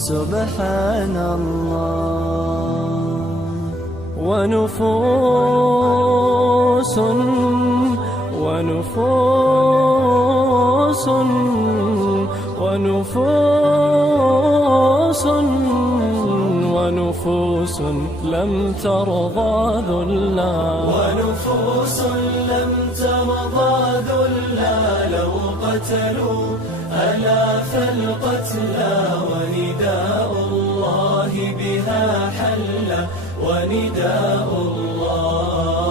سبحان الله. ونفوس ونفوس ونفوس ونفوس لم ترضى ذلا، ونفوس لم ترضى ذلا لو قتلوا آلاف القتلى، ونداء الله بها حل، ونداء الله.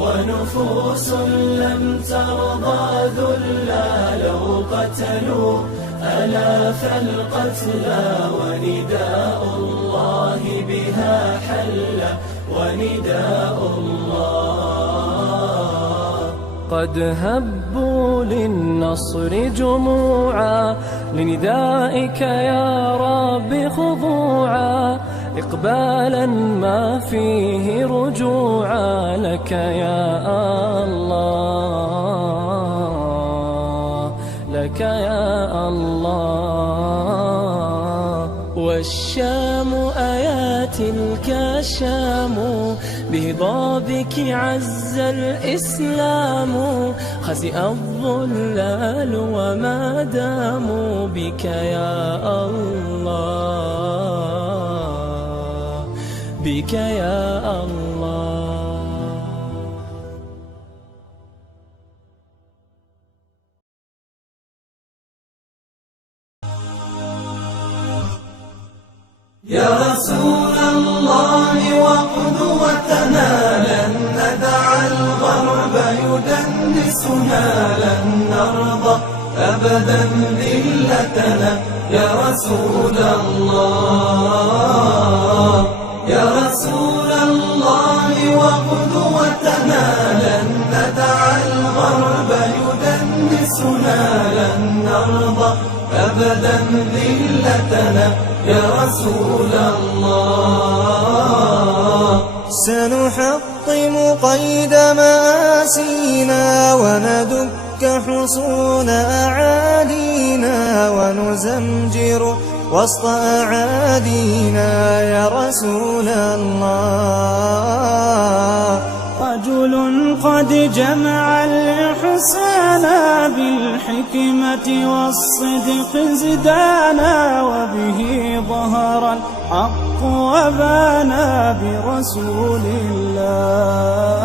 ونفوس لم ترضى ذلا لو قتلوا آلاف القتلى، ونداء الله بها حل، ونداء الله. قد هبوا للنصر جموعا، لندائك يا رب خضوعا، إقبالا ما فيه رجوعا لك يا الله، لك يا الله. والشام آياتك الشام، بهضابك عز الإسلام، خسئ الظلال وما داموا بك يا الله، بك يا الله. يا رسول الله وقدوتنا، لن ندع الغرب يدنسنا، لن نرضى أبدا ذلتنا. يا رسول الله، يا رسول الله وقدوتنا، لن ندع الغرب يدنسنا، لن نرضى أبدا ذلتنا. يا رسول الله، سنحطم قيد مآسينا، وندك حصون أعادينا، ونزمجر وسط أعادينا. يا رسول الله، رجل قد جمع الإحسان بالحكمة والصدق زدانا، وبه ظهر الحق وبانا برسول الله.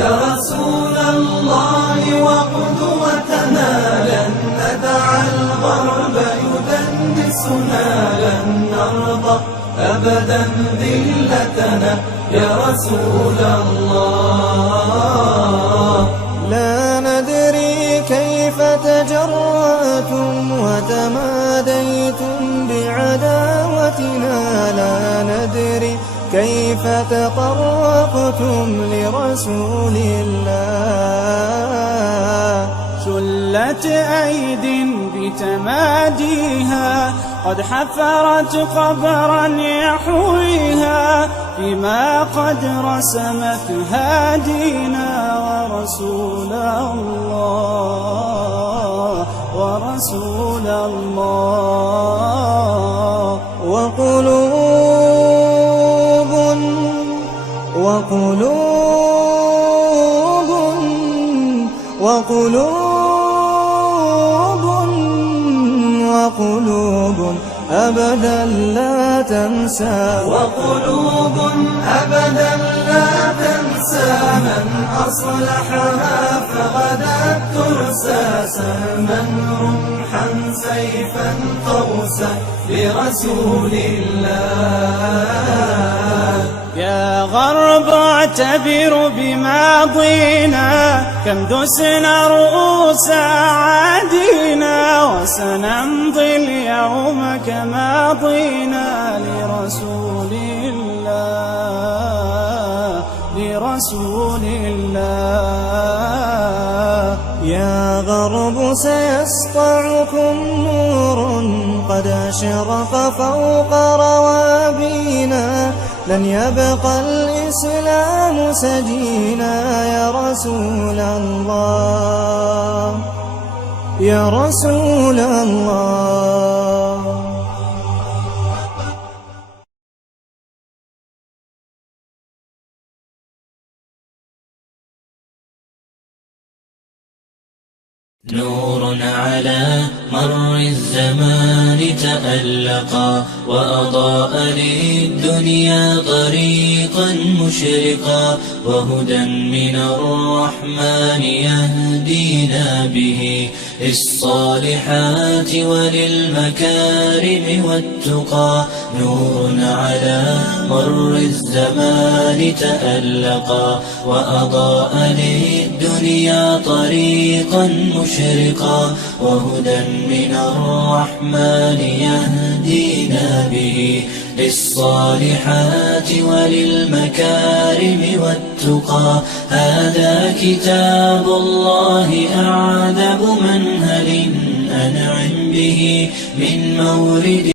يا رسول الله وقدوتنا، لن ندع الغرب يدنسنا، لن نرضى أبدا ذلتنا. يا رسول الله، لا ندري كيف تجرأتم وتماديتم بعداوتنا، لا ندري كيف تطرقتم لرسول الله. شلت أيد بتماديها، قد حفرت قبرا يحويها، فيما قد رسمت هادينا. ورسول الله، ورسول الله. وقلوب وقلوب وقلوب وقلوب أبدا لا تنسى، وقلوب أبدا لا تنسى من أصلحها فغدت ترسى. سلما رمحا سيفا قوسا لرسول الله. يا غرب اعتبر بماضينا، كم دسنا رؤوس عادينا، وسنمضي اليوم كماضينا لرسول الله، لرسول الله. يا غرب سيسطعكم نور قد أشرق فوق روابينا، لن يبقى الإسلام سجينا. يا رسول الله، يا رسول الله. نور على مر الزمان تألقا وأضاء للدنيا طريقا مشرقا وهدى من الرحمن يهدينا به للصالحات وللمكارم والتقى نور على مر الزمان تألقا وأضاء للدنيا طريقا مشرقا وهدى من الرحمن يهدينا به للصالحات وللمكارم والتقى هذا كتاب الله أعذب منهل أنعم به من مورد